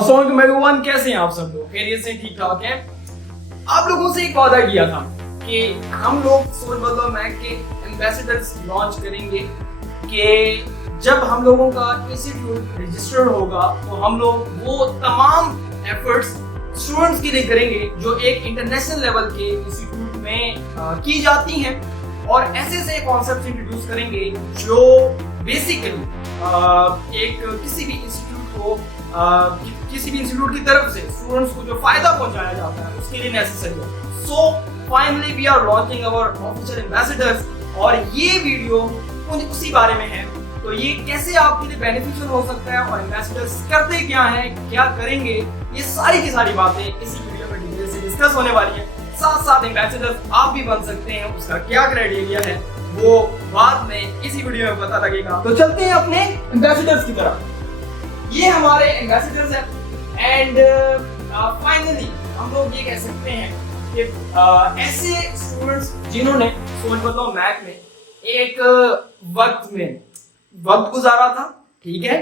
अस्सलाम वालेकुम, कैसे हैं आप सब लोग? खैरियत से ठीक ठाक हैं? आप लोगों से एक वादा किया था कि हम लोग सोच बदलो मैक के एम्बेसडर्स लॉन्च करेंगे कि जब हम लोगों का इंस्टीट्यूट रजिस्टर्ड होगा तो हम लोग वो तमाम एफर्ट्स स्टूडेंट्स के लिए करेंगे जो एक इंटरनेशनल लेवल के इंस्टीट्यूट में की जाती हैं, और ऐसे कॉन्सेप्ट इंट्रोड्यूस करेंगे जो बेसिकली एक किसी भी इंस्टीट्यूट की तरफ से स्टूडेंट्स को जो फायदा पहुंचाया जाता है उसके लिए नेसेसरी है। So finally we are launching our official ambassadors, और ये वीडियो उसी बारे में है। तो ये कैसे आपके लिए बेनिफिशियल हो सकता है और एम्बेसडर्स करते क्या हैं, क्या करेंगे, ये सारी की सारी बातें इसी वीडियो में डिटेल से डिस्कस होने वाली है। साथ साथ एम्बेसडर्स आप भी बन सकते हैं, उसका क्या क्राइटेरिया है वो बाद में इसी वीडियो में पता लगेगा। तो चलते हैं अपने एम्बेसडर्स की तरफ। ये हमारे एम्बेसडर्स हैं एंड फाइनली हम लोग ये कह सकते हैं कि ऐसे स्टूडेंट्स जिन्होंने सोच बदलो मैक में एक वक्त गुजारा था, ठीक है,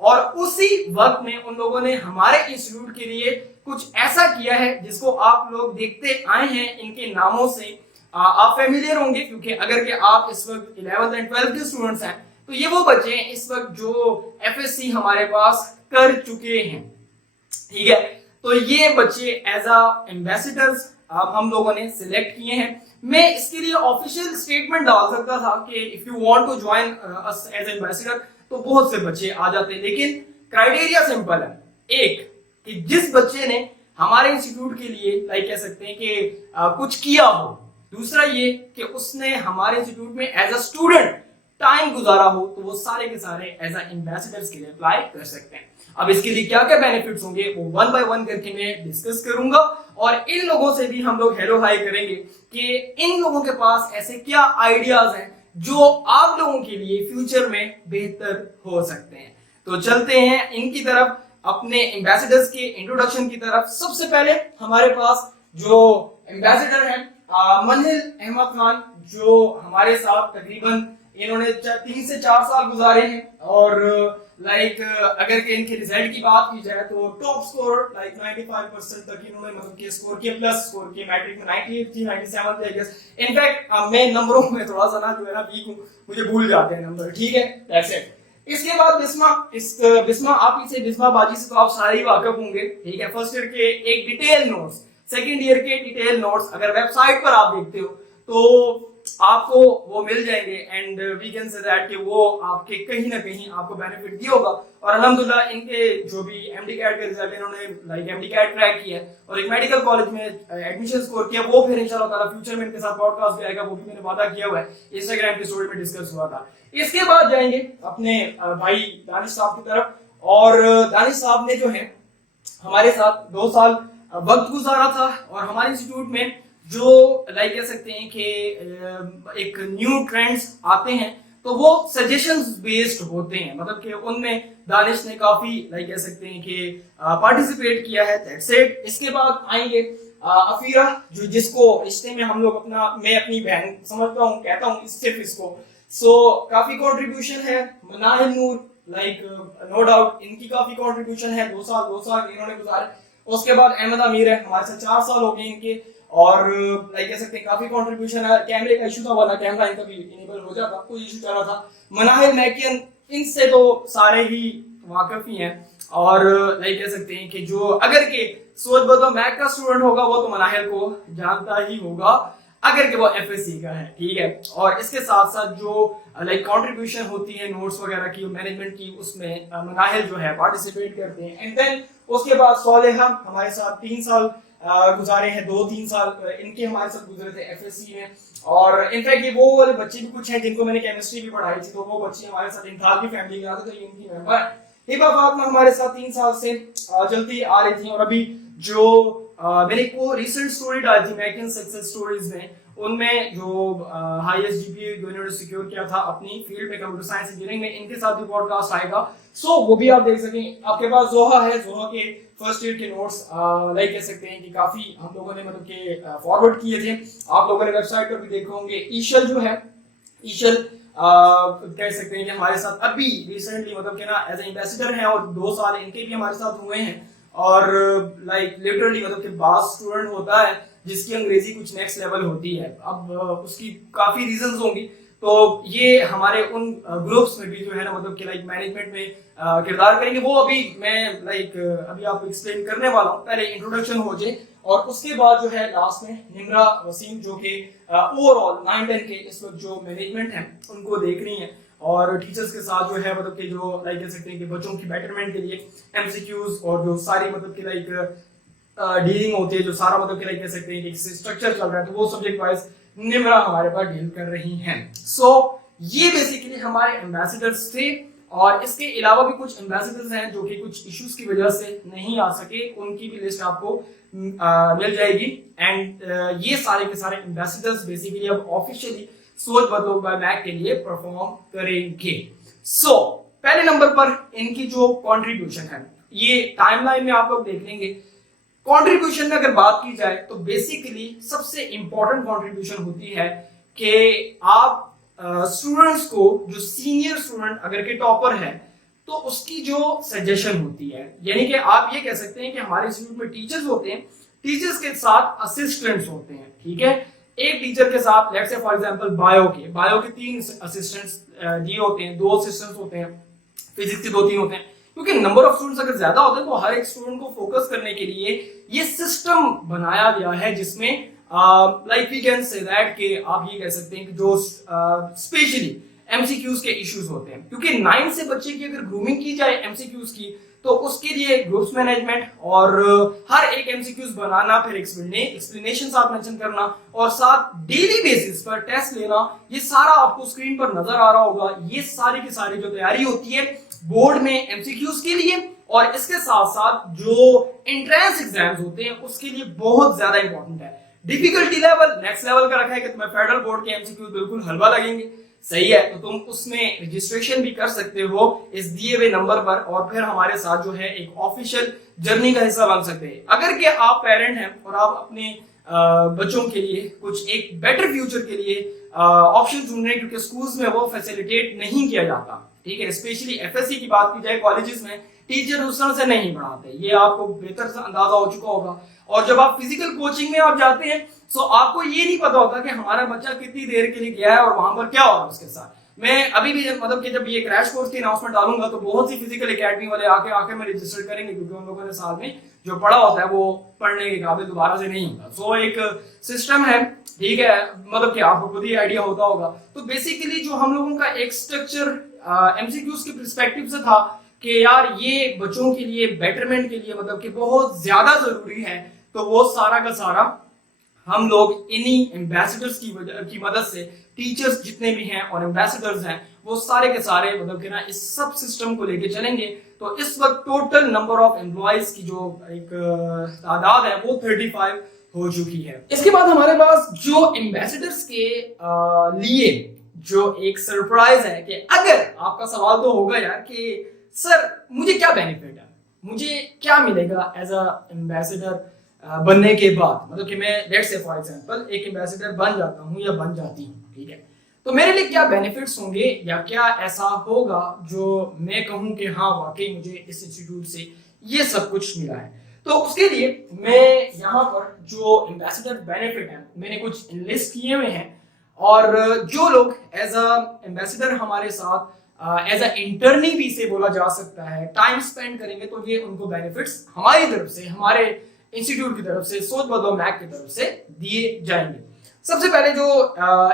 और उसी वक्त में उन लोगों ने हमारे इंस्टीट्यूट के लिए कुछ ऐसा किया है जिसको आप लोग देखते आए हैं। इनके नामों से आप फेमिलियर होंगे, क्योंकि अगर के आप इस वक्त 11th एंड 12th के स्टूडेंट्स हैं तो ये वो बच्चे हैं इस वक्त जो एफएससी हमारे पास कर चुके हैं, ठीक है। तो ये बच्चे एज अ एम्बेसडर्स हम लोगों ने सिलेक्ट किए हैं। मैं इसके लिए ऑफिशियल स्टेटमेंट डाल सकता था कि if you want to join us as ambassador, तो बहुत से बच्चे आ जाते, लेकिन क्राइटेरिया सिंपल है। एक कि जिस बच्चे ने हमारे इंस्टीट्यूट के लिए लाइक कह सकते हैं कि कुछ किया हो। दूसरा ये कि उसने हमारे इंस्टीट्यूट में एज अ स्टूडेंट टाइम गुजारा हो, तो वो सारे के सारे एज एम्बेसडर्स के लिए अप्लाई कर सकते हैं। अब इसके लिए क्या क्या बेनिफिट्स होंगे वो वन बाय वन करके मैं डिस्कस करूंगा, और इन लोगों से भी हम लोग हेलो हाई करेंगे कि इन लोगों के पास ऐसे क्या आइडियाज हैं जो आप लोगों के लिए फ्यूचर में बेहतर हो सकते हैं। तो चलते हैं इनकी तरफ, अपने एम्बेसडर्स के इंट्रोडक्शन की तरफ। सबसे पहले हमारे पास जो एम्बेसडर हैं मंजिल अहमद खान, जो हमारे साथ तकरीबन इन्होंने 3 से 4 साल गुजारे हैं, और लाइक अगर के इनके रिजल्ट की बात की जाए तो टॉप स्कोर लाइक 95% तक इन्होंने मतलब के स्कोर किए, प्लस स्कोर किए। मैट्रिक में 98 थी, 97 थे आई गेस। इनफैक्ट मैं नंबरों में थोड़ा सा ना जो है ना वीक हूं, मुझे भूल जाते हैं नंबर, ठीक है, दैट्स इट। इसके बाद बिस्मा आप इसे बिस्मा बाजी से तो आप सारे ही वाकिफ होंगे, ठीक है। फर्स्ट ईयर के एक डिटेल नोट्स, सेकंड ईयर के डिटेल नोट्स अगर वेबसाइट पर आप देखते हो तो आपको वो मिल जाएंगे, and we can say that कि वो आपके कहीं ना कहीं आपको बेनिफिट दिया होगा। और अल्हम्दुलिल्लाह इनके जो भी एमडी कैट के रिजल्ट इन्होंने लाइक एमडी कैट क्रैक किया है और एक मेडिकल कॉलेज में एडमिशन स्कोर किया, वो फिर इंशाल्लाह ताला फ्यूचर में इनके साथ पॉडकास्ट भी आएगा, वो भी मैंने वादा किया हुआ है, इंस्टाग्राम की स्टोरी में डिस्कस हुआ था। इसके बाद जाएंगे अपने भाई दानिश साहब की तरफ, और दानिश साहब ने जो है हमारे साथ 2 साल वक्त गुजारा था, और हमारे इंस्टीट्यूट में जो लाइक कह सकते हैं कि एक न्यू ट्रेंड्स आते हैं तो वो सजेशंस बेस्ड होते हैं, मतलब कि उनमें दानिश ने काफी लाइक कह सकते हैं कि पार्टिसिपेट किया है, दैट्स इट। इसके बाद आएंगे अफीरा, जो जिसको रिश्ते में हम लोग मैं अपनी बहन समझता हूँ, कहता हूँ सिर्फ इसको। सो काफी कंट्रीब्यूशन है। मनाहिल नूर लाइक नो डाउट इनकी काफी कंट्रीब्यूशन है, 2 साल इन्होंने गुजारे। उसके बाद अहमद अमीर है, हमारे साथ 4 साल हो गए इनके, और लाइक कह सकते हैं काफी कंट्रीब्यूशन है। कैमरे का इशू था, वाला कैमरा इनका भी इनेबल हो जाता, कोई इशू चल रहा था। मनाहिल मैकियन, इनसे तो सारे ही वाकिफ ही हैं, और लाइक कह सकते हैं कि जो अगर के सोच बदलो मैक का स्टूडेंट होगा वो तो मनाहिल को जानता ही होगा, अगर के वो एफएससी का है, ठीक है। और इसके साथ साथ जो लाइक कंट्रीब्यूशन होती है नोट्स वगैरह की, मैनेजमेंट की, उसमें मनाहिल जो है पार्टिसिपेट करते हैं। एंड देन उसके बाद सोलेहा हमारे साथ 3 साल गुजारे हैं, 2-3 साल इनके हमारे साथ गुजरे थे एफएससी में। और इनफैक्ट ये वो वाले बच्चे भी कुछ हैं जिनको मैंने केमिस्ट्री भी पढ़ाई थी, तो वो बच्चे हमारे साथ इंथाल की फैमिली के आते, तो ये इनकी मेंबर है। हिबा फातिमा हमारे साथ 3 साल से चलती आ रही थी, और अभी जो मैंने को रिसेंट स्टोरी डाली थी मैकिन सक्सेस स्टोरीज में, उनमें जो हाईएस्ट जीपीए जो इन्होंने सिक्योर किया था अपनी फील्ड में कंप्यूटर साइंस इंजीनियरिंग में, इनके साथ भी पॉडकास्ट आएगा। सो वो भी आप देख सकें। आपके पास जोहा है, जोहा के फर्स्ट ईयर के नोट्स लाइक कह सकते हैं कि काफी हम लोगों ने मतलब के फॉरवर्ड किए थे, आप लोगों ने वेबसाइट पर भी देखे होंगे। ईशल जो है, ईशल कह सकते हैं कि हमारे साथ अभी रिसेंटली मतलब कि ना एज एम्बेसडर हैं, और 2 साल इनके भी हमारे साथ हुए हैं। और लाइक लिटरली मतलब कि बास स्टूडेंट होता है जिसकी अंग्रेजी कुछ नेक्स्ट लेवल होती है। अब उसकी काफी रीजंस होंगी, तो ये हमारे उन ग्रुप्स में भी जो है ना मतलब कि लाइक मैनेजमेंट में किरदार करेंगे। वो अभी मैं लाइक अभी आपको एक्सप्लेन करने वाला हूँ, पहले इंट्रोडक्शन हो जाए और उसके बाद जो है लास्ट में निम्रा वसीम जो कि ओवरऑल 9-10 के इस वक्त जो मैनेजमेंट है उनको देख रही है और टीचर्स के साथ जो है मतलब कि जो लाइक कह सकते हैं कि बच्चों की बेटरमेंट के लिए एमसीक्यूज और जो सारी मतलब कि लाइक डीलिंग होती है, जो सारा मतलब कि लाइक कह सकते हैं कि स्ट्रक्चर चल रहा है, तो वो सब्जेक्ट वाइज निम्रा हमारे पास डील कर रही हैं। सो ये बेसिकली हमारे एम्बेसडर्स थे और इसके अलावा भी कुछ एम्बेसडर्स हैं जो कि कुछ इश्यूज की वजह से नहीं आ सके, उनकी भी लिस्ट आपको मिल जाएगी। एंड ये सारे के सारे एम्बेसडर्स बेसिकली अब ऑफिशियली सोच बदलो बाय मैक के लिए परफॉर्म करेंगे। सो पहले नंबर पर इनकी जो कंट्रीब्यूशन है ये टाइमलाइन में आप लोग देख लेंगे। कंट्रीब्यूशन में अगर बात की जाए तो बेसिकली सबसे इंपॉर्टेंट कंट्रीब्यूशन होती है कि आप स्टूडेंट्स को, जो सीनियर स्टूडेंट अगर के टॉपर है तो उसकी जो सजेशन होती है, यानी कि आप ये कह सकते हैं कि हमारे इंस्टीट्यूट में टीचर्स होते हैं, टीचर्स के साथ असिस्टेंट्स होते हैं, ठीक है। एक टीचर के साथ let's say for example bio के 3 असिस्टेंट्स दिए होते हैं, 2 असिस्टेंट्स होते हैं, फिजिक्स के 2-3 होते हैं, क्योंकि नंबर ऑफ स्टूडेंट्स अगर ज्यादा होते हैं तो हर एक स्टूडेंट को फोकस करने के लिए ये सिस्टम बनाया गया है जिसमें like we can say that कि आप ये कह सकते हैं कि जो स्पेशली एमसीक्यूज के इश्यूज होते हैं, क्योंकि 9 से बच्चे की अगर ग्रूमिंग की जाए एमसीक्यूज की तो उसके लिए ग्रुप्स मैनेजमेंट और हर एक एमसीक्यूज बनाना, फिर एक्सप्लेनेशन साथ मेंशन करना और साथ डेली बेसिस पर टेस्ट लेना, ये सारा आपको स्क्रीन पर नजर आ रहा होगा। ये सारी की सारी जो तैयारी होती है बोर्ड में एमसीक्यूज के लिए और इसके साथ साथ जो एंट्रेंस एग्जाम्स होते हैं उसके लिए बहुत ज्यादा इंपॉर्टेंट है। डिफिकल्टी लेवल नेक्स्ट लेवल का रखा है कि तुम्हें फेडरल बोर्ड के एमसीक्यूज बिल्कुल हलवा लगेंगे, सही है, तो तुम उसमें रजिस्ट्रेशन भी कर सकते हो इस दिए हुए नंबर पर और फिर हमारे साथ जो है एक ऑफिशियल जर्नी का हिस्सा बन सकते हैं। अगर कि आप पेरेंट हैं और आप अपने बच्चों के लिए कुछ एक बेटर फ्यूचर के लिए ऑप्शन ढूंढ रहे हैं, क्योंकि स्कूल्स में वो फैसिलिटेट नहीं किया जाता, ठीक है, स्पेशली एफएससी की बात की जाए, कॉलेजेस में टीचर उस तरह से नहीं पढ़ाते, ये आपको बेहतर से अंदाजा हो चुका होगा। और जब आप फिजिकल कोचिंग में आप जाते हैं तो आपको ये नहीं पता होता कि हमारा बच्चा कितनी देर के लिए गया है और वहां पर क्या हो रहा है उसके साथ। मैं अभी भी मतलब कि जब ये क्रैश कोर्स की अनाउंसमेंट डालूंगा तो बहुत सी फिजिकल एकेडमी वाले आके में रजिस्टर करेंगे, क्योंकि उन लोगों ने साल में जो पढ़ा होता है वो पढ़ने के काबिल दोबारा से नहीं होता। सो एक सिस्टम है, ठीक है, मतलब कि आपको खुद ही आइडिया होता होगा। तो बेसिकली जो हम लोगों का एक स्ट्रक्चर एमसीक्यूज के पर्सपेक्टिव से था कि यार ये बच्चों के लिए बेटरमेंट के लिए मतलब कि बहुत ज्यादा जरूरी है, तो वो सारा का सारा हम लोग इन्हीं एम्बेसडर्स की मदद से, टीचर्स जितने भी हैं और एम्बेसडर्स हैं वो सारे के सारे मतलब कि ना इस सब सिस्टम को लेके चलेंगे। तो इस वक्त टोटल नंबर ऑफ एम्प्लॉयज की जो एक तादाद है वो 35 हो चुकी है। इसके बाद हमारे पास जो एम्बेसडर्स के लिए जो एक सरप्राइज है कि अगर आपका सवाल तो होगा यार कि सर मुझे क्या बेनिफिट है, मुझे क्या मिलेगा एज अ एम्बेसडर बनने के बाद, मतलब कि मैं लेट्स से फॉर एग्जांपल एक एम्बेसडर बन जाता हूं या बन जाती हूं, ठीक है, तो मेरे लिए क्या बेनिफिट्स होंगे या क्या ऐसा होगा जो मैं कहूं कि हाँ वाकई मुझे इस इंस्टीट्यूट से ये सब कुछ मिला है। तो उसके लिए मैं यहाँ पर जो एम्बेसडर बेनिफिट है मैंने कुछ लिस्ट किए हुए हैं और जो लोग एज अ एम्बेसडर हमारे साथ एज अ इंटर्नी भी से बोला जा सकता है टाइम स्पेंड करेंगे, तो ये उनको बेनिफिट्स हमारी तरफ से, हमारे इंस्टीट्यूट की तरफ से, सोच बदलो मैक की तरफ से दिए जाएंगे। सबसे पहले जो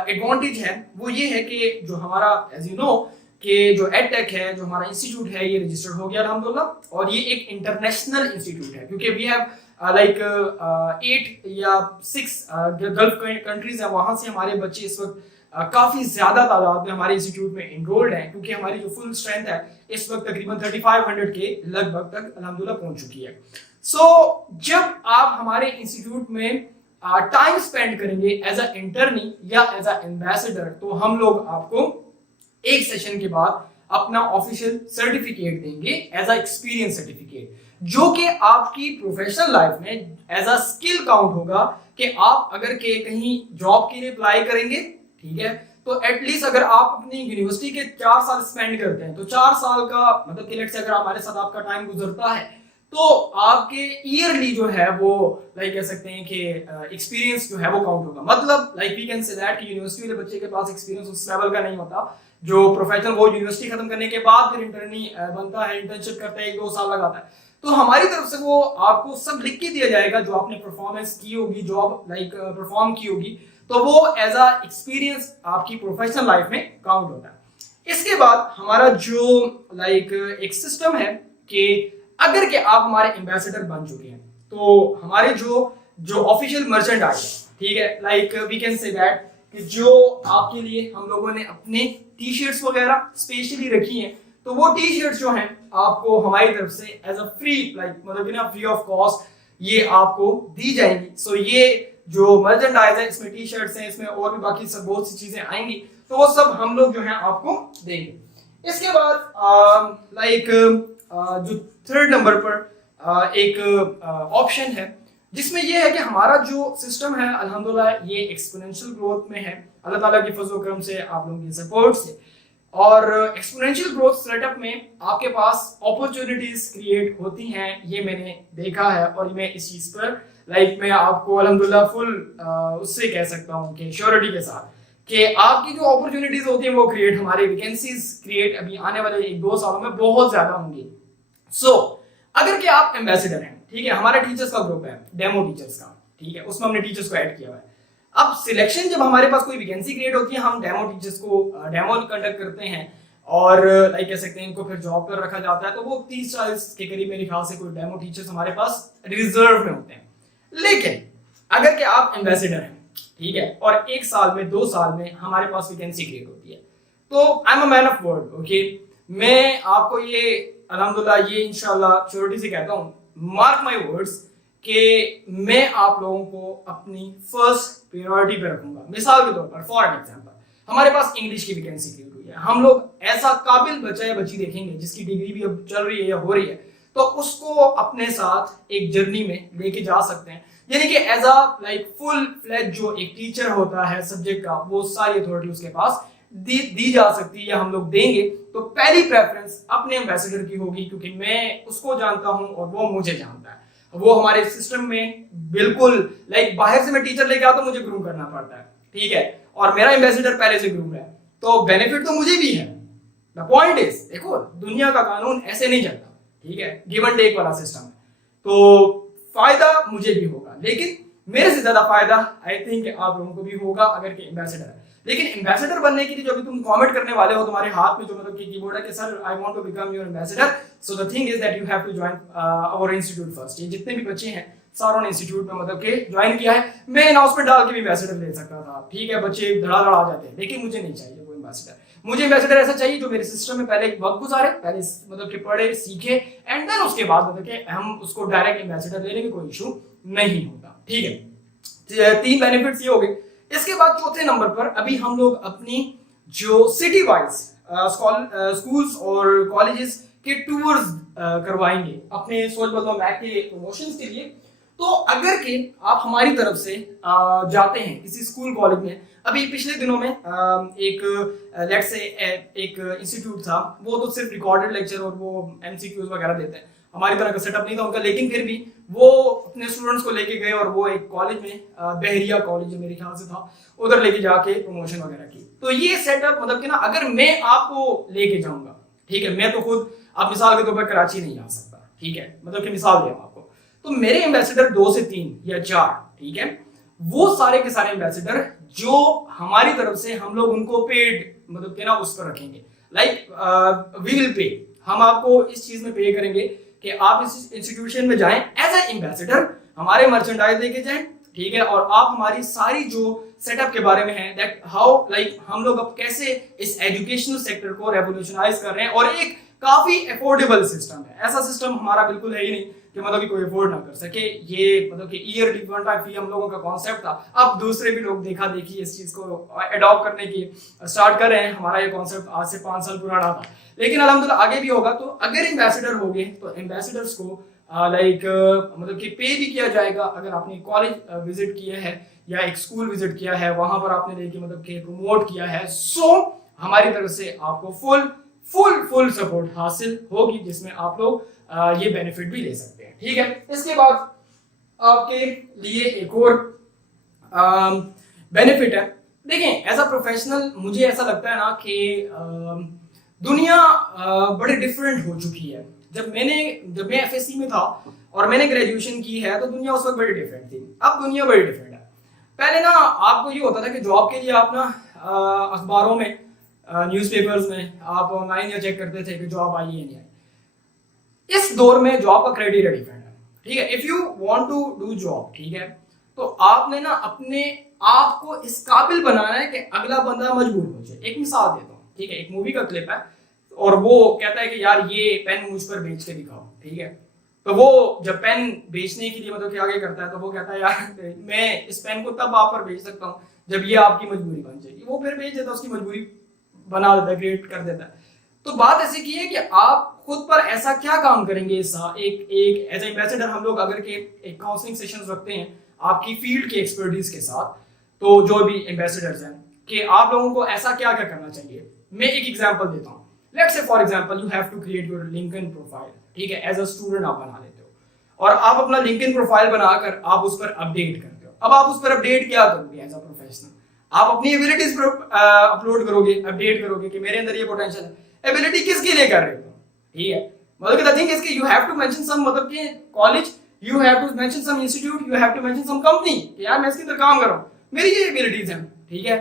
एडवांटेज है वो ये है कि जो हमारा एज यू नो कि जो एडटेक है, जो हमारा इंस्टीट्यूट है ये रजिस्टर्ड हो गया अल्हम्दुलिल्लाह, और ये एक इंटरनेशनल इंस्टीट्यूट है क्योंकि वी हैव लाइक 8 या 6 गल्फ कंट्रीज है, वहां से हमारे बच्चे इस वक्त काफी ज्यादा तादाद में हमारे इंस्टीट्यूट में एनरोल्ड हैं, क्योंकि हमारी जो फुल स्ट्रेंथ है इस वक्त तकरीबन 3500 के लगभग तक अल्हम्दुलिल्लाह पहुंच चुकी है। सो जब आप हमारे इंस्टीट्यूट में टाइम स्पेंड करेंगे एज अ इंटर्नी या एज अ एम्बेसडर, तो हम लोग आपको एक सेशन के बाद अपना ऑफिशियल सर्टिफिकेट देंगे एज अ एक्सपीरियंस सर्टिफिकेट, जो कि आपकी प्रोफेशनल लाइफ में एज अ स्किल काउंट होगा कि आप अगर के कहीं जॉब के लिए अप्लाई करेंगे, ठीक है, तो एटलीस्ट अगर आप अपनी यूनिवर्सिटी के 4 साल स्पेंड करते हैं तो 4 साल का मतलब कि लेट्स से अगर हमारे साथ आपका टाइम गुजरता है तो आपके ईयरली जो है वो लाइक कह सकते हैं कि एक्सपीरियंस जो है वो काउंट होगा। मतलब like we can say that कि यूनिवर्सिटी वाले बच्चे के पास एक्सपीरियंस उस लेवल का नहीं होता जो प्रोफेशनल, वो यूनिवर्सिटी खत्म करने के बाद फिर इंटर्नी बनता है, इंटर्नशिप करता है, 1-2 साल लगाता है। तो हमारी तरफ से वो आपको सब लिख के दिया जाएगा जो आपने परफॉर्मेंस की होगी, जॉब लाइक परफॉर्म की होगी, तो वो एज अ एक्सपीरियंस आपकी प्रोफेशनल लाइफ में काउंट होता है। इसके बाद हमारा जो लाइक एक सिस्टम है कि अगर के आप हमारे एम्बेसडर बन चुके हैं तो हमारे जो ऑफिशियल मर्चेंडाइज, ठीक है, like we can say that कि जो आपके लिए हम लोगों ने अपने टी शर्ट्स वगैरह स्पेशली रखी हैं, तो वो टी शर्ट्स जो हैं आपको हमारी तरफ से एज अ फ्री लाइक मतलब कि ना फ्री ऑफ कॉस्ट ये आपको दी जाएंगी। सो ये जो मर्चेंडाइज है इसमें टी शर्ट्स हैं, इसमें और भी बाकी सब बहुत सी चीजें आएंगी, तो वो सब हम लोग जो है आपको देंगे। इसके बाद लाइक जो थर्ड नंबर पर एक ऑप्शन है जिसमें ये है कि हमारा जो सिस्टम है अल्हम्दुलिल्लाह ये एक्सपोनेंशियल ग्रोथ में है, अल्लाह ताला की फजल करम से, आप लोगों की सपोर्ट से। और एक्सपोनेंशियल ग्रोथ सेटअप में आपके पास अपॉर्चुनिटीज क्रिएट होती हैं, ये मैंने देखा है और मैं इस चीज पर लाइक मैं आपको अल्हम्दुलिल्लाह फुल उससे कह सकता हूँ कि श्योरिटी के साथ कि आपकी जो अपॉर्चुनिटीज होती हैं वो क्रिएट, हमारे वैकेंसीज क्रिएट अभी आने वाले 1-2 सालों में बहुत ज्यादा होंगी। सो अगर कि आप एम्बेसडर हैं, ठीक है, हमारा टीचर्स का ग्रुप है, डेमो टीचर्स का, ठीक है, उसमें हमने टीचर्स को ऐड किया हुआ है। अब सिलेक्शन जब हमारे पास कोई वैकेंसी क्रिएट होती है, हम डेमो टीचर्स को डेमो कंडक्ट करते हैं और लाइक कह सकते हैं इनको फिर जॉब पर रखा जाता है, तो वो 30-40 के करीब मेरे ख्याल से कोई डेमो टीचर्स हमारे पास रिजर्व में होते हैं। लेकिन अगर कि आप एम्बेसडर हैं, ठीक है, और 1 साल में 2 साल में हमारे पास वैकेंसी क्रिएट होती है, तो I am a man of word, okay, मैं आपको ये अल्हम्दुलिल्लाह ये इंशाल्लाह श्योरिटी से कहता हूँ, मार्क माय वर्ड्स, कि मैं आप लोगों को अपनी फर्स्ट प्रायोरिटी पे रखूंगा। मिसाल के तौर पर फॉर एग्जांपल हमारे पास इंग्लिश की वैकेंसी क्रिएट हुई है, हम लोग ऐसा काबिल बच्चा या बच्ची देखेंगे जिसकी डिग्री भी अब चल रही है या हो रही है, तो उसको अपने साथ एक जर्नी में लेके जा सकते हैं, यानी कि as a like full fledged जो एक टीचर होता है सब्जेक्ट का, वो सारी अथॉरिटी उसके पास दी जा सकती है या हम लोग देंगे। तो पहली प्रेफरेंस अपने एम्बेसडर की होगी क्योंकि मैं उसको जानता हूं और वो मुझे जानता है, वो हमारे सिस्टम में बिल्कुल लाइक बाहर से मैं टीचर लेके आता हूं, मुझे ग्रूम करना पड़ता है, ठीक है, और मेरा एम्बेसडर पहले से ग्रूम है, तो बेनिफिट तो मुझे भी है। द पॉइंट इज, देखो दुनिया का कानून ऐसे नहीं चलता, ठीक है, गिव एंड टेक वाला सिस्टम है, तो फायदा मुझे भी होगा, लेकिन मेरे से ज्यादा फायदा आई थिंक आप लोगों को भी होगा अगर के एम्बेसडर है। लेकिन एम्बेसडर बनने के लिए जो भी तुम कमेंट करने वाले हो, तुम्हारे हाथ में जो मतलब कि कीबोर्ड है कि sir I want to become your ambassador, so the thing is that you have to join our institute first. ये जितने भी बच्चे हैं सारों ने इंस्टीट्यूट में मतलब के ज्वाइन किया है, मैं अनाउंसमेंट डाल के भी एम्बेसडर ले सकता था, ठीक है, बच्चे धड़ाधड़ आ जाते हैं, लेकिन मुझे नहीं चाहिए वो एम्बेसडर। मुझे एम्बेसडर ऐसा चाहिए जो मेरे सिस्टम में पहले वक्त गुजारे, पहले मतलब कि पढ़े सीखे, एंड देन उसके बाद मतलब कि हम उसको डायरेक्ट एम्बेसडर लेने में कोई इशू नहीं होता, ठीक है। 3 बेनिफिट्स ये हो गए। इसके बाद चौथे नंबर पर अभी हम लोग अपनी जो सिटी वाइज स्कूल्स और कॉलेजेस के टूर्स करवाएंगे अपने सोच बदलो मैक के प्रमोशंस के लिए। तो अगर के आप हमारी तरफ से जाते हैं किसी स्कूल कॉलेज में, अभी पिछले दिनों में एक लेट्स से एक इंस्टीट्यूट था, वो तो सिर्फ रिकॉर्डेड लेक्चर और वो एमसीक्यूज वगैरह देते हैं, हमारी तरह का सेटअप नहीं था उनका, लेकिन फिर भी वो अपने स्टूडेंट्स को लेके गए और वो एक कॉलेज में बहरिया कॉलेज मेरे ख्याल से था, उधर लेके जाके प्रमोशन वगैरह की। तो ये सेटअप मतलब कि ना अगर मैं आपको लेके जाऊंगा, ठीक है, मैं तो खुद आप मिसाल के तौर पर कराची नहीं आ सकता, ठीक है, मतलब कि मिसाल दे आपको, तो मेरे एम्बेसडर 2 से 3 या 4, ठीक है, वो सारे के सारे एम्बेसडर जो हमारी तरफ से हम लोग उनको पेड मतलब कि ना उस पर रखेंगे, लाइक वी विल पे, हम आपको इस चीज में पे करेंगे कि आप इस इंस्टीट्यूशन में जाएं एज ए एम्बेसडर, हमारे मर्चेंडाइज लेके जाएं, ठीक है, और आप हमारी सारी जो सेटअप के बारे में है दैट हाउ लाइक हम लोग अब कैसे इस एजुकेशनल सेक्टर को रेवोल्यूशनाइज कर रहे हैं, और एक काफी अफोर्डेबल सिस्टम है। ऐसा सिस्टम हमारा बिल्कुल है ही नहीं कि मतलब कि कोई अफोर्ड ना कर सके, ये मतलब कि ईयरली 1.5 फी हम लोगों का कॉन्सेप्ट था, अब दूसरे भी लोग देखा देखी इस चीज को अडॉप्ट करने की स्टार्ट कर रहे हैं। हमारा ये कॉन्सेप्ट आज से 5 साल पुराना था, लेकिन अल्हम्दुलिल्लाह आगे भी होगा। तो अगर एम्बेसडर हो गए तो एम्बेसडर्स को लाइक मतलब कि पे भी किया जाएगा अगर आपने कॉलेज विजिट किया है या एक स्कूल विजिट किया है, वहां पर आपने लेके मतलब कि प्रमोट किया है, सो हमारी तरफ से आपको फुल सपोर्ट हासिल होगी जिसमें आप लोग ये बेनिफिट भी ले सकते हैं। ठीक है। इसके बाद आपके लिए एक और बेनिफिट है। देखें एज अ प्रोफेशनल मुझे ऐसा लगता है ना कि दुनिया बड़ी डिफरेंट हो चुकी है। जब मैं एफएससी में था और मैंने ग्रेजुएशन की है तो दुनिया उस वक्त बड़ी डिफरेंट थी, अब दुनिया बड़ी डिफरेंट है। पहले ना आपको ये होता था कि जॉब के लिए आप ना अखबारों में न्यूज़पेपर्स में आप ऑनलाइन या चेक करते थे कि जॉब आई है नहीं आई। इस दौर में जॉब का क्राइटेरिया डिफरेंट है, ठीक है। If you want to do job, ठीक है, तो आपने ना अपने आप को इस काबिल बनाना है कि अगला बंदा मजबूर हो जाए। एक मिसाल देता हूँ, ठीक है, एक मूवी का क्लिप है और वो कहता है कि यार ये पेन मुझ पर बेच के दिखाओ, ठीक है। तो वो जब पेन बेचने के लिए मतलब कि आगे करता है तो वो कहता है यार मैं इस पेन को तब आप पर बेच सकता हूँ जब ये आपकी मजबूरी बन जाएगी। वो फिर बेच देता है, उसकी मजबूरी बना देता है, क्रिएट कर देता है। तो बात ऐसी की है कि आप खुद पर ऐसा क्या काम करेंगे। एक एज एम्बेसडर हम लोग अगर के एक काउंसलिंग सेशंस रखते हैं आपकी फील्ड की एक्सपर्टीज के साथ, तो जो भी एम्बेसडर्स हैं कि आप लोगों को ऐसा क्या क्या करना चाहिए। मैं एक एग्जांपल देता हूँ। Let's say for example you have to create your LinkedIn profile, ठीक है, एज अ स्टूडेंट आप बना लेते हो और आप अपना लिंक्डइन प्रोफाइल बनाकर आप उस पर अपडेट करते हो। अब आप उस पर अपडेट क्या करोगे एज अ प्रोफेशनल, आप अपनी एबिलिटीज पर अपलोड करोगे, अपडेट करोगे कि मेरे अंदर ये पोटेंशियल है। एबिलिटी किसके लिए कर रहे हो, ठीक है, मतलब द थिंग इज कि you have to mention some, मतलब कि college, you have to mention some institute, you have to mention some company कि यार मैं इसके अंदर काम कर रहा हूं, मेरी ये एबिलिटीज हैं, ठीक है।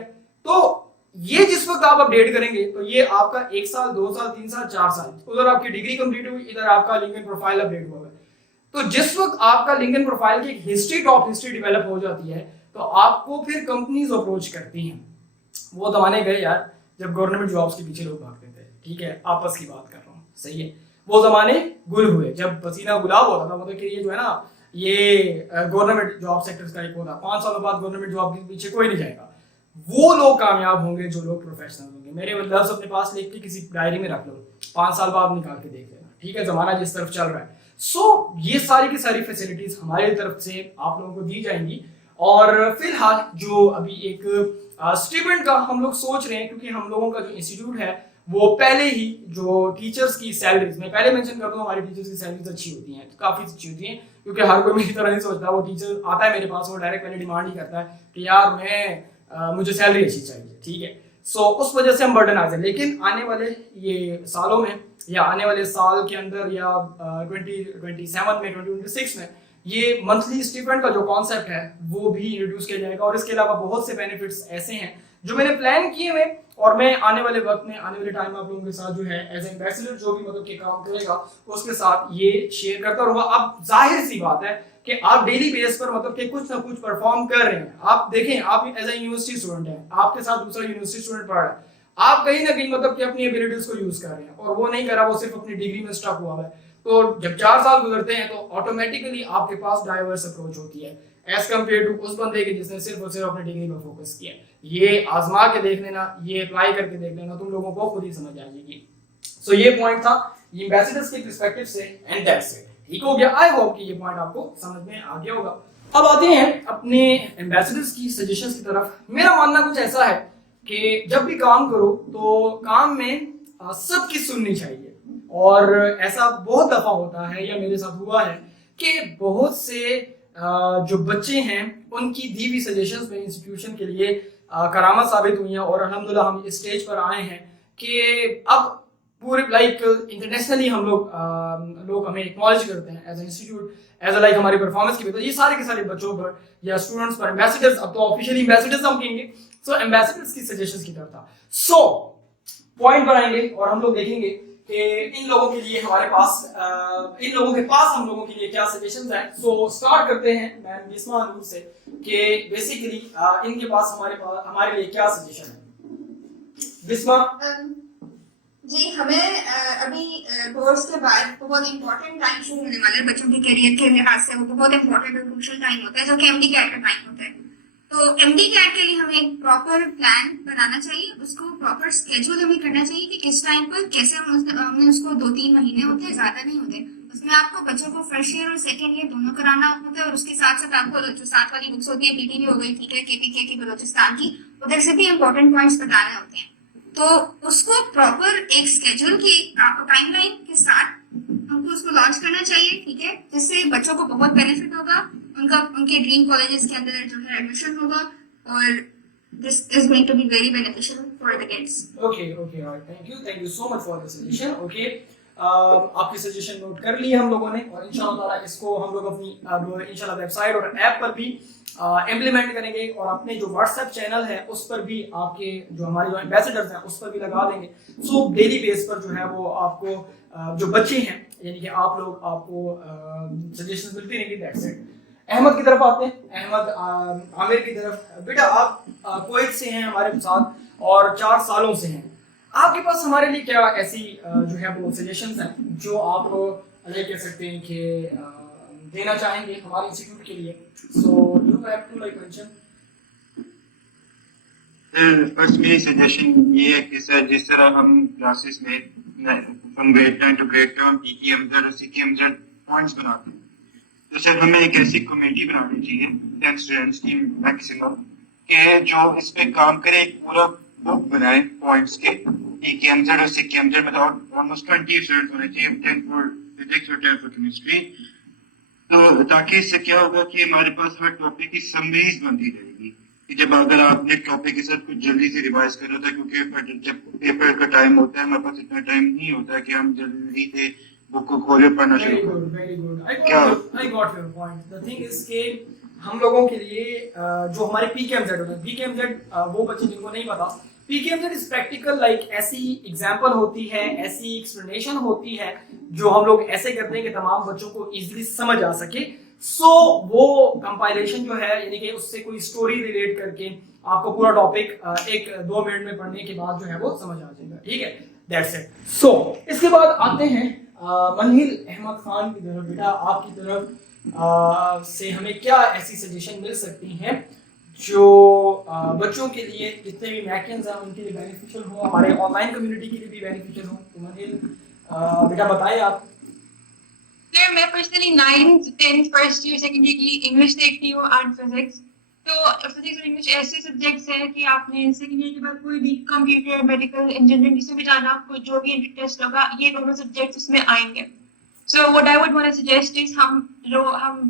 तो ये जिस वक्त आप अपडेट करेंगे तो ये आपका 1 साल 2 साल 3 साल 4 साल, उधर आपकी डिग्री कंप्लीट हुई, इधर आपका लिंक्डइन प्रोफाइल अपडेट हुआ है। तो जिस वक्त आपका लिंक्डइन प्रोफाइल की हिस्ट्री, टॉप हिस्ट्री डेवलप हो जाती है तो आपको फिर कंपनीज अप्रोच करती हैं। वो जमाने गए यार जब गवर्नमेंट जॉब्स के पीछे लोग भागते थे, ठीक है, आपस की बात कर रहा हूँ, सही है। वो जमाने गुल हुए जब पसीना गुलाब होता था, मतलब कि ये जो है ना ये गवर्नमेंट जॉब सेक्टर्स का एक होता, 5 सालों बाद गवर्नमेंट जॉब के पीछे कोई नहीं जाएगा। वो लोग कामयाब होंगे जो लोग प्रोफेशनल होंगे। मेरे लफ्ज़ अपने पास लिख के किसी डायरी में रख लो, 5 साल बाद निकाल के देख लेना, ठीक है, जमाना जिस तरफ चल रहा है। ये सारी की सारी फैसिलिटीज हमारी तरफ से आप लोगों को दी जाएंगी। और फिलहाल जो अभी एक स्टूडेंट का हम लोग सोच रहे हैं, क्योंकि हम लोगों का जो इंस्टीट्यूट है वो पहले ही जो टीचर्स की सैलरीज, मैं पहले मेंशन कर दूं हमारी टीचर्स की सैलरीज अच्छी होती हैं, काफी अच्छी होती हैं, क्योंकि हर कोई मेरी तरह नहीं सोचता। वो टीचर आता है मेरे पास, वो डायरेक्ट पहले डिमांड ही करता है कि यार मुझे सैलरी अच्छी चाहिए, ठीक है। उस वजह से हम बर्डन आ जाए। लेकिन आने वाले ये सालों में या आने वाले साल के अंदर या 2027 में 2026 में ये मंथली स्टिपेंड का जो कॉन्सेप्ट है वो भी इंट्रोड्यूस किया जाएगा। और इसके अलावा बहुत से बेनिफिट्स ऐसे हैं जो मैंने प्लान किए हुए, और मैं आने वाले वक्त में, आने वाले टाइम आप लोगों के साथ जो है एज एम्बेसडर जो भी मतलब के काम करेगा उसके साथ ये शेयर करता रहूंगा। अब जाहिर सी बात है कि आप डेली बेस पर मतलब कि कुछ ना कुछ परफॉर्म कर रहे हैं। आप देखें, आप एज ए यूनिवर्सिटी स्टूडेंट हैं, आपके साथ दूसरा यूनिवर्सिटी स्टूडेंट पढ़ रहा है, आप कहीं ना कहीं मतलब कि अपनी एबिलिटीज को यूज कर रहे हैं, और वो नहीं कर रहा, वो सिर्फ अपनी डिग्री में स्टक हुआ है। तो जब 4 साल गुजरते हैं तो ऑटोमेटिकली आपके पास डाइवर्स अप्रोच होती है एज कम्पेयर टू उस बंदे के जिसने सिर्फ और सिर्फ अपनी डिग्री पर फोकस किया। ये आजमा के देख लेना, ये अप्लाई करके देख लेना, तुम लोगों को खुद ही समझ आ जाएगी। ये पॉइंट था ये एम्बेसडर्स के पर्सपेक्टिव से, एंड दैट्स इट। ठीक हो गया, आई होप कि ये पॉइंट आपको समझ में आ गया होगा। अब आते हैं अपने एम्बेसडर्स की सजेशंस की तरफ। मेरा मानना कुछ ऐसा है कि जब भी काम करो तो काम में सबकी सुननी चाहिए। और ऐसा बहुत दफा होता है या मेरे साथ हुआ है कि बहुत से जो बच्चे हैं उनकी दी हुई सजेशंस में इंस्टीट्यूशन के लिए करामत साबित हुई हैं, और अल्हम्दुलिल्लाह हम इस स्टेज पर आए हैं कि अब पूरे लाइक इंटरनेशनली हम लोग हमें एक्नॉलेज करते हैं एज इंस्टीट्यूट, एज लाइक हमारी परफॉर्मेंस की वजह। ये सारे के सारे बच्चों पर या स्टूडेंट्स पर एम्बेसडर्स, अब तो ऑफिशियली एम्बेसडर्स हम कहेंगे, एम्बेसडर्स की सजेशंस की तरफ था। पॉइंट बनाएंगे और हम लोग देखेंगे कि इन लोगों के लिए हमारे पास इन लोगों के पास हम लोगों के लिए क्या सजेशंस हैं। स्टार्ट करते हैं मैम बिस्मा नूर से कि बेसिकली इनके पास हमारे लिए क्या सजेशन है। बिस्मा जी, हमें अभी बोर्ड्स के बाद बहुत इंपॉर्टेंट टाइम शुरू होने वाला है बच्चों के करियर के लिहाज से। वो बहुत इंपॉर्टेंट और क्रूशियल टाइम होता है जो कि एमडी कैट का टाइम होता है। तो एमडी कैट के लिए हमें एक प्रॉपर प्लान बनाना चाहिए, उसको प्रॉपर स्केड्यूल हमें करना चाहिए कि किस टाइम पर कैसे हमें उसको 2-3 महीने होते हैं, ज्यादा नहीं होते। उसमें आपको बच्चों को फर्स्ट ईयर और सेकेंड ईयर दोनों कराना होता है, और उसके साथ साथ आपको जो साथ वाली बुक्स होती है, पीटी भी हो गई, ठीक है, केपीके की बलोचिस्तान की, उधर से भी इंपॉर्टेंट पॉइंट्स बताने होते हैं। तो उसको प्रॉपर एक स्केड्यूल की टाइमलाइन के साथ हमको हमको उसको लॉन्च करना चाहिए, ठीक है, जिससे बच्चों को बहुत बेनिफिट होगा, उनके ड्रीम कॉलेजेस के अंदर जो है एडमिशन होगा, और this is going to be very beneficial for the kids. Okay, alright, thank you so much for the suggestion. Okay, आपकी सजेशन नोट कर ली हम लोगों ने, और इंशाल्लाह ताला इसको हम लोग अपनी अब इंशाल्लाह वेबसाइट और ऐप पर भी इम्प्लीमेंट करेंगे, और अपने जो व्हाट्सएप चैनल है उस पर भी आपके जो हमारे जो एम्बेसडर्स हैं उस पर भी लगा देंगे। सो डेली बेस पर जो है वो आपको जो बच्चे हैं यानी कि आप लोग, आपको सजेशंस मिलती रहेंगी। That's it. अहमद की तरफ आते हैं। अहमद आमिर की तरफ। बेटा आप कुवैत से हैं हमारे साथ और 4 सालों से हैं। आपके पास हमारे लिए क्या ऐसी जो है वो सजेशंस हैं जो आप कह सकते हैं कि देना चाहेंगे हमारे इंस्टीट्यूट के लिए? So you have to like mention. First मेरी सजेशन ये है कि सर जिस तरह हम क्लासेस में फ्रॉम ग्रेड 10 टू ग्रेड 12 पीटीएमजेड और सीटीएमजेड पॉइंट्स बनाते हैं, तो सर हमें एक ऐसी कमेटी बनानी चाहिए 10 स्टूडेंट्स की मैक्सिमम, कि जो इस पे काम करे, एक पूरा बुक बनाए पॉइंट्स के पीटीएमजेड और सीटीएमजेड में, तो ऑलमोस्ट 20 स्टूडेंट्स होने चाहिए, 10 फॉर फिजिक्स और 10 फॉर केमिस्ट्री। तो ताकि इससे क्या होगा कि हमारे पास हर टॉपिक की समरीज बनती रहेगी, कि जब अगर आपने टॉपिक के साथ कुछ जल्दी से रिवाइज कर होता है, क्योंकि जब पेपर का टाइम होता है हमारे पास इतना टाइम नहीं होता कि हम जल्दी से बुक को खोले पढ़ना शुरू करें। Very good. I got your point. The thing is के हम लोगों के लिए जो हमारे पीकेएमजेड होता है, पीकेएमजेड वो बच्चे जिनको नहीं पता, पीकेएमजेड इज प्रैक्टिकल, लाइक ऐसी एग्जांपल होती है, ऐसी एक्सप्लेनेशन होती है जो हम लोग ऐसे करते हैं कि तमाम बच्चों को इजीली समझ आ सके। सो वो कंपाइलेशन जो है यानी कि उससे कोई स्टोरी रिलेट करके आपको पूरा टॉपिक 1-2 मिनट में पढ़ने के बाद जो है वो समझ आ जाएगा। ठीक है, दैट्स इट। सो इसके बाद आते हैं मनहिल अहमद खान की तरफ। बेटा आपकी तरफ से हमें क्या ऐसी सजेशन मिल सकती हैं जो बच्चों के लिए, जितने भी मैकेंस हैं उनके लिए बेनिफिशियल हो, हमारे ऑनलाइन कम्युनिटी के लिए भी बेनिफिशियल हो? तो मनहिल बेटा बताइए आप। सर मैं personally 9th 10th first year second year की इंग्लिश देखती हूँ एंड फिजिक्स। तो फिजिक्स और इंग्लिश ऐसे सब्जेक्ट्स हैं कि आपने सेकंड ईयर के बाद कोई भी कंप्यूटर, मेडिकल, इंजीनियरिंग इसमें भी जाना, आपको जो भी इंटरेस्ट होगा ये दोनों सब्जेक्ट्स उसमें आएंगे। So what I would want to suggest is हम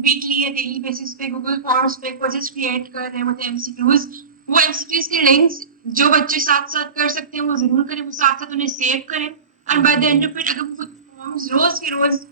वीकली या डेली बेसिस पे गूगल फॉर्म्स पे क्विज़ेस क्रिएट कर रहे हैं विद एमसीक्यूज। वो एमसीक्यूज के लिंक्स जो बच्चे साथ साथ कर सकते हैं वो जरूर करें, वो साथ साथ उन्हें सेव करें, and by the end of it अगर वो फॉर्म्स रोज के रोज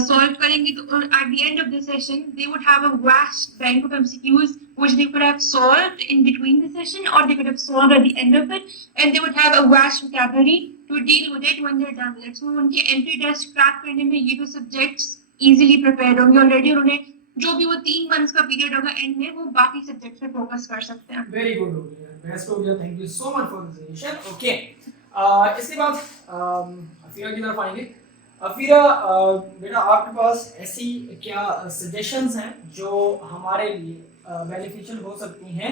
solve करेंगे तो at the end of the session they would have a vast bank of MCQs which they could have solved in between the session or they could have solved at the end of it, and they would have a vast vocabulary to deal with it when they're done with it. So उनके entry test crack करने में ये दो subjects easily prepared होंगे already, उन्होंने जो भी वो 3 months का period होगा end में वो बाकी subjects पे focus कर सकते हैं। Very good हो गया, best हो गया। Thank you so much for the suggestion. Okay, इसके बाद अफीरा की तरफ आएंगे। अफीरा बेटा आपके पास ऐसी क्या सजेशंस हैं जो हमारे लिए बेनिफिशियल हो सकती हैं?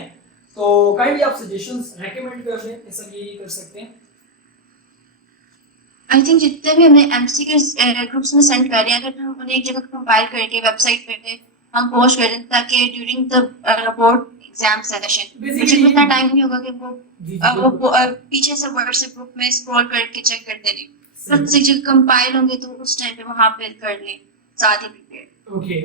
तो काइंडली आप सजेशंस रेकमेंड कर दें, ऐसा ये कर सकते हैं। आई थिंक जितने भी हमने एमसीक्यूज ग्रुप्स में सेंड कर रहे हैं, अगर हम उन्हें एक जगह कंपाइल करके वेबसाइट पे दे हम पोस्ट कर दें ताकि during the board exam session मुझे इतना टाइम नहीं होगा कि वो पीछे से व्हाट्सएप ग्रुप में स्क्रॉल करके चेक करते रहे। सबसे जब कंपाइल होंगे तो उस टाइम पे वहां पे कर लें साथ ही prepare. Okay,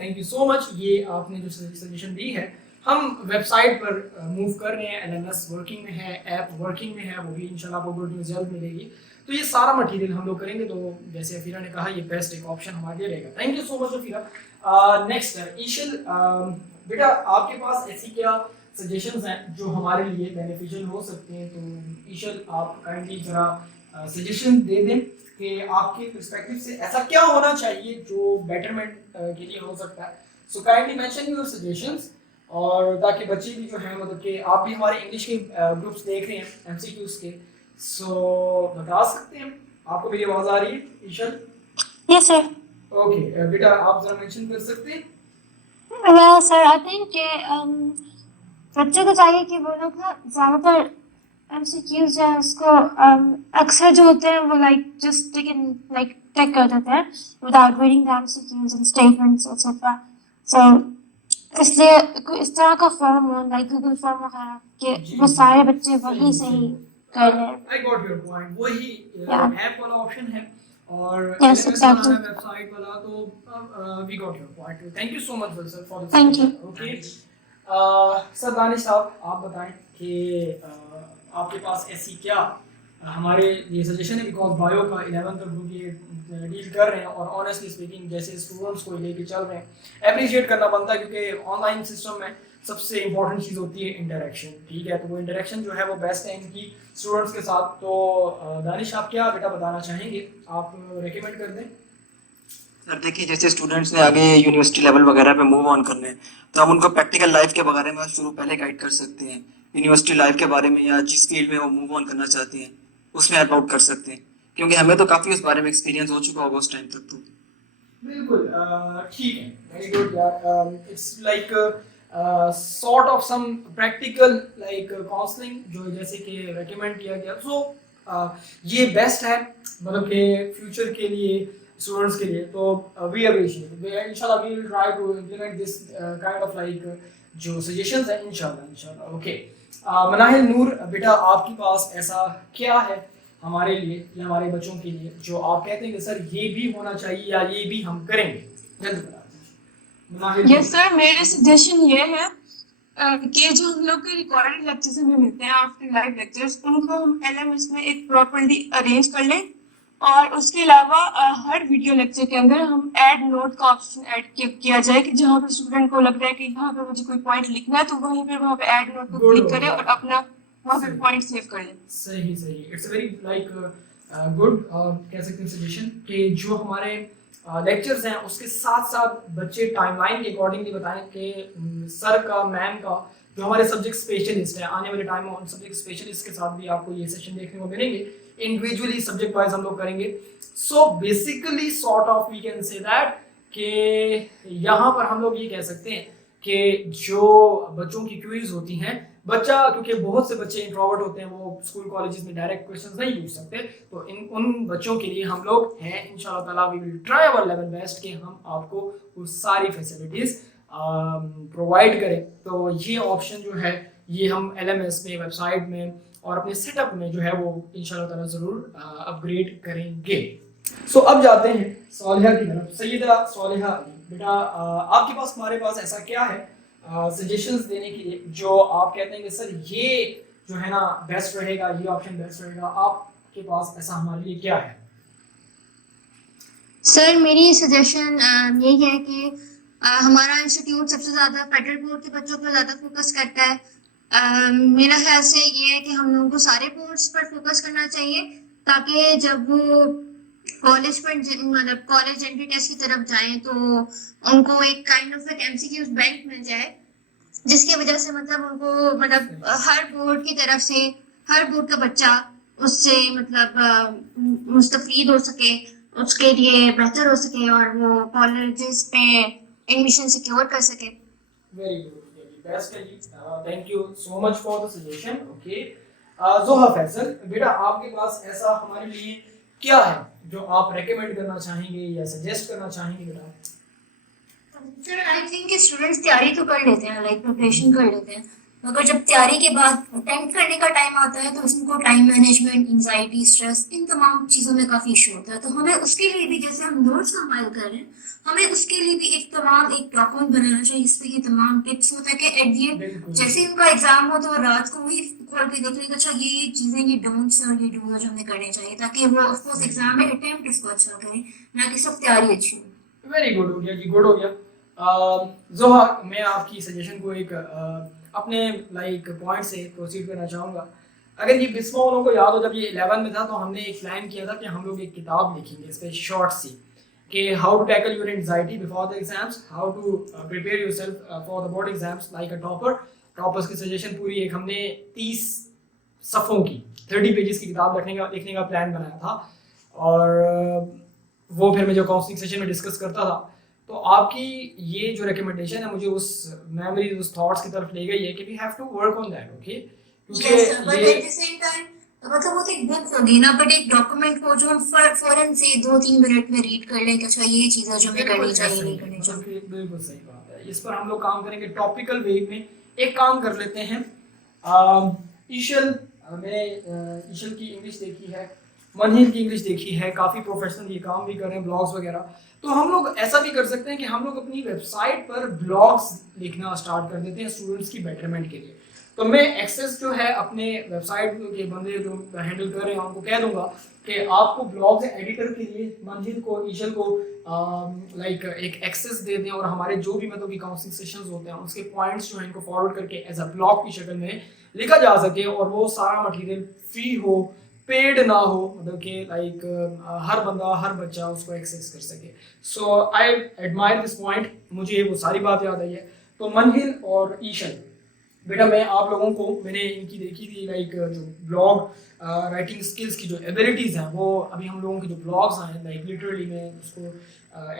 thank you so much. ये आपने जो सजेशन दी है, हम वेबसाइट पर मूव कर रहे हैं, एलएमएस वर्किंग में है, ऐप वर्किंग में है, वो भी इंशाल्लाह आपको गुड न्यूज़ जल्द मिलेगी। तो ये सारा मटेरियल हम लोग करेंगे, तो जैसे अफीरा ने कहा ये बेस्ट एक ऑप्शन हमारे लिए रहेगा। Thank you so much Afira. Next है ईशल। बेटा आपके पास ऐसी क्या सजेशंस हैं जो हमारे लिए बेनिफिशियल हो सकते हैं? तो ईशल आप काइंडली जरा सजेशन दे दें कि आपके पर्सपेक्टिव से ऐसा क्या होना चाहिए जो बेटरमेंट के लिए हो सकता है। So kindly mention your suggestions, और ताकि बच्चे भी जो हैं मतलब कि आप भी हमारे इंग्लिश के ग्रुप्स देख रहे हैं एमसीक्यूज के, सो बता सकते हैं। आपको मेरी आवाज आ रही है ईशल? Yes sir. ओके बेटा आप जरा मेंशन कर सकते हैं। वेल सर आई थिंक बच्चों को चाहिए कि वो लोग ना ज़्यादातर MCQs जो है उसको अक्सर जो होते हैं वो जस्ट टेक कर देते हैं without reading the MCQs and statements etcetera. So इसलिए इस तरह का फॉर्म हो गूगल फॉर्म वगैरह कि वो सारे बच्चे वहीं से ही कर लें। I got your point. वही ऐप वाला ऑप्शन है और Yes, LMS exactly. बनाना वेबसाइट वाला, तो we got your point. Thank you so much sir for Thank you. Okay. Sir Danish साहब, आप बताएं कि आपके पास ऐसी क्या हमारे ये सजेशन है, बिकॉज बायो का 11th तक ग्रुप ये डील कर रहे हैं और ऑनेस्टली स्पीकिंग जैसे स्टूडेंट्स को लेके चल रहे हैं, अप्रिशिएट करना बनता है, क्योंकि ऑनलाइन सिस्टम में सबसे इंपॉर्टेंट चीज़ होती है इंटरेक्शन, ठीक है? तो वो इंटरेक्शन जो है वो बेस्ट है इनकी स्टूडेंट्स के साथ। तो दानिश, आप क्या बेटा बताना चाहेंगे, आप रेकमेंड कर दें। सर देखिए, जैसे स्टूडेंट्स ने आगे यूनिवर्सिटी लेवल वगैरह पे मूव ऑन करने हैं, तो हम उनको प्रैक्टिकल लाइफ के बारे में शुरू पहले गाइड कर सकते हैं। यूनिवर्सिटी लाइफ के बारे में या जिस फील्ड में वो मूव ऑन करना चाहते हैं उसमें हेल्प आउट कर सकते हैं, क्योंकि हमें तो काफ़ी उस बारे में एक्सपीरियंस हो चुका होगा उस टाइम तक। तो बिल्कुल ठीक है, वेरी गुड यार। It's like sort of some practical like counselling जो जैसे कि रेकमेंड किया गया। सो ये बेस्ट है, मतलब कि फ्यूचर के लिए स्टूडेंट्स के लिए। तो वी अप्रिशिएट, इंशाल्लाह we will try to implement this kind of like जो सजेशंस हैं, इंशाल्लाह। ओके, मनाहिल नूर बेटा, आपके पास ऐसा क्या है हमारे लिए या हमारे बच्चों के लिए जो आप कहते हैं कि सर ये भी होना चाहिए या ये भी हम करेंगे? जल्दी बताइए मनाहिल। यस सर, मेरे सजेशन ये है कि जो हम लोग के रिकॉर्डेड लेक्चर्स हमें मिलते हैं आफ्टर लाइव लेक्चर्स, उनको हम LMS में एक प्रॉपर्ली अरेंज कर लें, और उसके अलावा हर वीडियो लेक्चर के अंदर हम ऐड नोट का ऑप्शन ऐड किया जाए कि जहाँ पे स्टूडेंट को लग रहा है कि यहाँ पे मुझे कोई पॉइंट लिखना है तो वहीं पे वहाँ पे ऐड नोट को क्लिक करें और अपना वहाँ पे पॉइंट सेव कर लें। सही सही, इट्स वेरी लाइक गुड कह सकते हैं सजेशन कि जो हमारे लेक्चर्स हैं उसके साथ साथ बच्चे टाइमलाइन के अकॉर्डिंगली बताएं कि सर का, मैम का, जो हमारे सब्जेक्ट स्पेशलिस्ट हैं, आने वाले टाइम में उन सब्जेक्ट स्पेशलिस्ट के साथ भी आपको ये सेशन देखने को मिलेंगे। इंडिविजुअली सब्जेक्ट वाइज हम लोग करेंगे। So basically sort of we can say that कि यहाँ पर हम लोग ये कह सकते हैं कि जो बच्चों की क्वेरीज होती हैं, बच्चा, क्योंकि बहुत से बच्चे इंट्रोवर्ट होते हैं, वो स्कूल कॉलेजेस में डायरेक्ट क्वेश्चंस नहीं पूछ सकते, तो उन बच्चों के लिए हम लोग हैं इंशाल्लाह ताला, we will try our level best कि हम आपको वो सारी फैसिलिटीज प्रोवाइड करें। तो ये ऑप्शन जो है ये हम LMS में, वेबसाइट में और अपने सेटअप में जो है वो इंशाल्लाह ताला ज़रूर अपग्रेड करेंगे। सो अब जाते हैं सालिहा की तरफ। सैयदा सालिहा बेटा, आपके पास, हमारे पास ऐसा क्या है सजेशंस देने के लिए जो आप कहते हैं कि सर ये जो है ना बेस्ट रहेगा, ये ऑप्शन बेस्ट रहेगा, आपके पास ऐसा हमारे लिए क्या है? सर मेरी सजेशन यही है कि हमारा इंस्टीट्यूट सबसे ज़्यादा फेडरल बोर्ड के बच्चों पर ज़्यादा फोकस करता है। मेरा ख्याल से ये है कि हम लोगों को सारे बोर्ड्स पर फोकस करना चाहिए, ताकि जब वो कॉलेज पर मतलब कॉलेज एंट्री टेस्ट की तरफ जाएं तो उनको एक काइंड ऑफ एक MCQs बैंक मिल जाए, जिसकी वजह से मतलब उनको मतलब हर बोर्ड की तरफ से हर बोर्ड का बच्चा उससे मतलब मुस्तफीद हो सके, उसके लिए बेहतर हो सके और वो कॉलेजेस पे एडमिशन सिक्योर कर सके। वेरी गुड, बेस्ट है जी। Thank you so much for the suggestion. Okay, Zoha Faisal बेटा, आपके पास ऐसा हमारे लिए क्या है जो आप रेकमेंड करना चाहेंगे या सजेस्ट करना चाहेंगे बेटा? सर आई थिंक कि स्टूडेंट्स तैयारी तो कर लेते हैं, लाइक प्रिपरेशन कर लेते हैं, मगर जब तैयारी के बाद अटेम्प्ट करने का टाइम आता है तो उसको टाइम मैनेजमेंट, एंजाइटी, स्ट्रेस, इन तमाम चीज़ों में काफ़ी इशू होता है। तो हमें उसके लिए भी, जैसे हम नोट्स कंपाइल कर रहे हैं, हमें उसके लिए भी एक डॉक्यूमेंट बनाना चाहिए जिसपे ये तमाम टिप्स होता है कि एट दी एंड जैसे ही उनका एग्जाम हो तो रात को वही खोल के देख लेंगे, अच्छा ये चीज़ें, ये डोंट्स और ये डूज जो हमें करने चाहिए, ताकि वो ऑफकोर्स एग्जाम में अटेम्प्ट इसको अच्छा करें, ना कि सब तैयारी अच्छी हो। वेरी गुड हो गया जी, गुड हो गया। जोहा, मैं आपकी सजेशन को एक अपने लाइक पॉइंट से प्रोसीड करना चाहूँगा। अगर ये बिस्मा वालों को याद हो, जब ये 11 में था तो हमने एक प्लान किया था कि हम लोग एक किताब लिखेंगे इस पर शॉर्ट सी, कि how to tackle your anxiety before the exams, how to prepare yourself for the board exams like a topper. Toppers की सजेशन पूरी एक हमने 30 सफ़ों की 30 पेजेस की किताब लिखने का प्लान बनाया था, और वो फिर मैं जो काउंसलिंग सेशन में डिस्कस करता था, तो आपकी ये जो रिकमेंडेशन है मुझे उस मेमोरी, उस थॉट्स की तरफ ले गई है कि we have to work on that. Okay, क्योंकि मतलब वो तो एक बुक होगी ना, बट एक डॉक्यूमेंट को जो हम फौरन से 2-3 मिनट में रीड कर लें कि अच्छा ये चीज़ें जो हमें करनी चाहिए, नहीं करनी चाहिए। बिल्कुल सही बात है, इस पर हम लोग काम करेंगे टॉपिकल वे में। एक काम कर लेते हैं, ईशल, मैंने ईशल की इंग्लिश देखी है, मनहिल की इंग्लिश देखी है, काफ़ी प्रोफेशनल ये काम भी कर रहे हैं, ब्लॉग्स वगैरह। तो हम लोग ऐसा भी कर सकते हैं कि हम लोग अपनी वेबसाइट पर ब्लॉग्स लिखना स्टार्ट कर देते हैं स्टूडेंट्स की बेटरमेंट के लिए। तो मैं एक्सेस जो है अपने वेबसाइट के बंदे जो हैंडल कर रहे हैं उनको कह दूंगा कि आपको ब्लॉग्स एडिटर के लिए मंजिल को, ईशल को लाइक एक एक्सेस दे दें और हमारे जो भी मतलब कि काउंसलिंग सेशंस होते हैं उसके पॉइंट्स जो हैं इनको फॉरवर्ड करके एज अ ब्लॉग की शक्ल में लिखा जा सके और वो सारा मटेरियल फ्री हो, पेड ना हो, मतलब कि लाइक हर बंदा हर बच्चा उसको एक्सेस कर सके। सो आई एडमायर दिस पॉइंट, मुझे वो सारी बात याद आई है। तो मनहिल और ईशल बेटा, मैं आप लोगों को मैंने इनकी देखी थी लाइक जो ब्लॉग राइटिंग स्किल्स की जो एबिलिटीज़ हैं वो अभी हम लोगों के जो ब्लॉग्स हैं लाइक लिटरली मैं उसको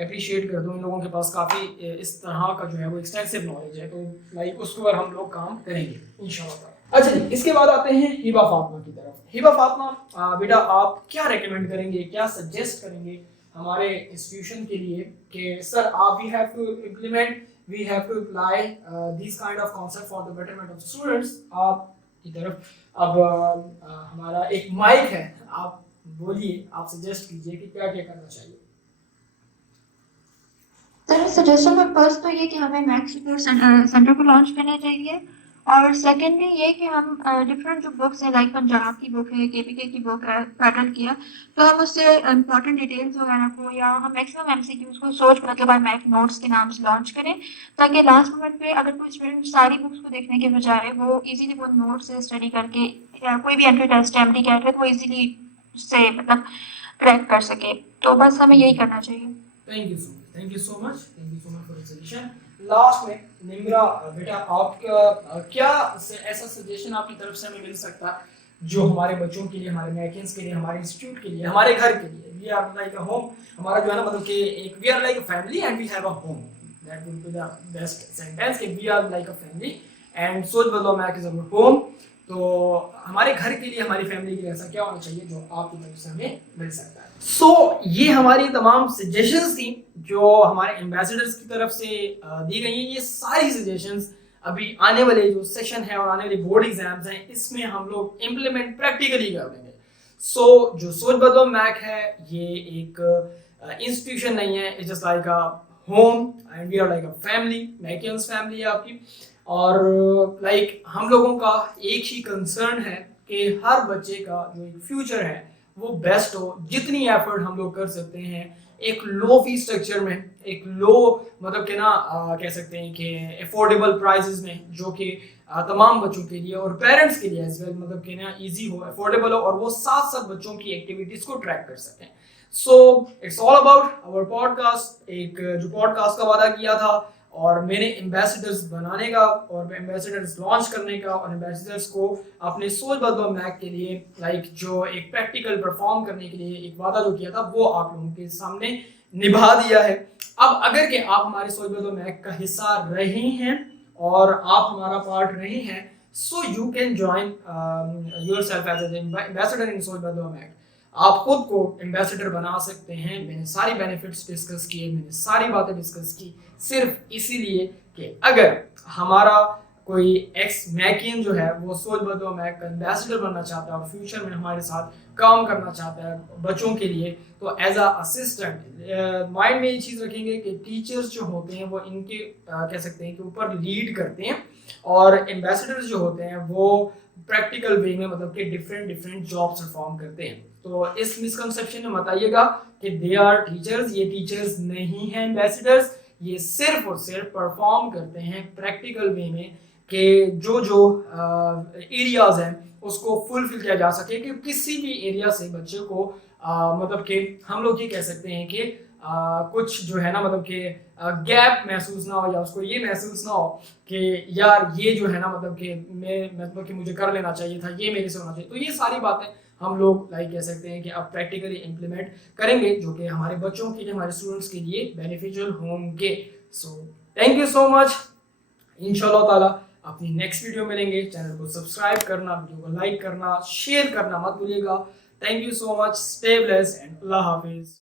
अप्रिशिएट कर दूँ। इन लोगों के पास काफ़ी इस तरह का जो है वो एक्सटेंसिव नॉलेज है, तो लाइक उसके ऊपर हम लोग काम करेंगे इंशाल्लाह। अच्छा जी, इसके बाद आते हैं हिबा फातिमा की तरफ। हिबा फातिमा बेटा, आप क्या रेकमेंड करेंगे, क्या सजेस्ट करेंगे हमारे इंस्टीट्यूशन के लिए कि सर आप we have to implement, we have to apply these kind of concept for the betterment of the students। आप की तरफ अब हमारा एक माइक है, आप बोलिए, आप सजेस्ट कीजिए कि क्या क्या करना चाहिए। सर सजेशन में फर्स्ट तो ये कि हमें मैथ्स सपोर्ट सेंटर को लॉन्च करना चाहिए, और सेकेंडली ये कि हम डिफरेंट जो बुक्स हैं लाइक पंजाब की बुक है, केपीके की बुक है, पैटर्न की है, तो हम उससे इंपॉर्टेंट डिटेल्स वगैरह को या हम मैक्सिमम एमसीक्यूज को सोच मतलब बाय मैक नोट्स के नाम से लॉन्च करें, ताकि लास्ट मोमेंट पे अगर कोई स्टूडेंट सारी बुक्स को देखने के बजाय वो इजीली वो नोट से स्टडी करके या कोई भी एंट्री टेस्ट एमडी कैट है तो वो इजीली उससे मतलब क्रैक कर सके। तो बस हमें यही करना चाहिए। Thank you so much, thank you so much, thank you so much for the suggestion. Last में निम्रा बेटा, आपका क्या ऐसा सजेशन आपकी तरफ से हमें मिल सकता है जो हमारे बच्चों के लिए, हमारे मैकेंस के लिए, हमारे इंस्टीट्यूट के लिए, हमारे घर के लिए? We are like a home, हमारा जो है ना मतलब कि एक we are like a family and we have a home. That would be the best sentence कि we are like a family and सोच बदलो मैक इज अवर होम। तो हमारे घर के लिए, हमारी फैमिली के लिए ऐसा क्या होना चाहिए जो आपकी तरफ से हमें मिल सकता है? सो ये हमारी तमाम सजेशंस थी जो हमारे एम्बेसडर्स की तरफ से दी गई हैं। ये सारी सजेशंस अभी आने वाले जो सेशन है और आने वाले बोर्ड एग्जाम्स हैं इसमें हम लोग इम्प्लीमेंट प्रैक्टिकली कर देंगे। सो जो सोच बदलो मैक है ये एक इंस्टीट्यूशन नहीं है, it's just like a home and we are like a family. मैकियंस फैमिली है आपकी, और लाइक हम लोगों का एक ही कंसर्न है कि हर बच्चे का जो एक फ्यूचर है वो बेस्ट हो। जितनी एफर्ट हम लोग कर सकते हैं एक लो फी स्ट्रक्चर में, एक लो मतलब कि ना कह सकते हैं कि अफोर्डेबल प्राइसेस में, जो कि तमाम बच्चों के लिए और पेरेंट्स के लिए एज वेल मतलब कि ना इजी हो, अफोर्डेबल हो और वो साथ साथ बच्चों की एक्टिविटीज को ट्रैक कर सकें। So it's all about our podcast. एक जो पॉडकास्ट का वादा किया था और मैंने एम्बेसडर्स बनाने का और एम्बेसडर्स लॉन्च करने का और एम्बेसडर्स को अपने सोच बदलो मैक के लिए लाइक जो एक प्रैक्टिकल परफॉर्म करने के लिए एक वादा जो किया था वो आप लोगों के सामने निभा दिया है। अब अगर कि आप हमारे सोच बदलो मैक का हिस्सा रहे हैं और आप हमारा पार्ट रहे हैं, so you can join yourself as an ambassador in Soch बदलो मैक। आप खुद को एम्बेसडर बना सकते हैं। मैंने सारी बेनिफिट्स डिस्कस किए, मैंने सारी बातें डिस्कस की सिर्फ इसीलिए कि अगर हमारा कोई एक्स मैकियन जो है वो सोच बदलो मैक का एम्बेसडर बनना चाहता है और फ्यूचर में हमारे साथ काम करना चाहता है बच्चों के लिए, तो एज अ असिस्टेंट माइंड में ये चीज़ रखेंगे कि टीचर्स जो होते हैं वो इनके कह सकते हैं कि ऊपर लीड करते हैं और एम्बेसडर्स जो होते हैं वो प्रैक्टिकल वे में मतलब कि डिफरेंट जॉब्स परफॉर्म करते हैं। तो इस मिसकंसेप्शन में मत आइएगा कि दे आर टीचर्स, ये टीचर्स नहीं हैं एम्बेसडर्स, ये सिर्फ और सिर्फ परफॉर्म करते हैं प्रैक्टिकल वे में कि जो एरियाज हैं उसको फुलफिल किया जा सके कि किसी भी एरिया से बच्चे को मतलब कि हम लोग ये कह सकते हैं कि कुछ जो है ना मतलब कि गैप महसूस ना हो या उसको ये महसूस ना हो कि यार ये जो है ना मतलब कि मैं मतलब कि मुझे कर लेना चाहिए था, ये मेरे से होना चाहिए। तो ये सारी बातें हम लोग लाइक कह सकते हैं कि अब प्रैक्टिकली इम्प्लीमेंट करेंगे जो कि हमारे बच्चों के लिए, हमारे स्टूडेंट्स के लिए बेनिफिशियल होंगे। So thank you so much. इंशाल्लाह ताला अपनी नेक्स्ट वीडियो मिलेंगे। चैनल को सब्सक्राइब करना, वीडियो को लाइक करना, शेयर करना मत भूलिएगा। Thank you so much. Stay blessed and Allah Hafiz.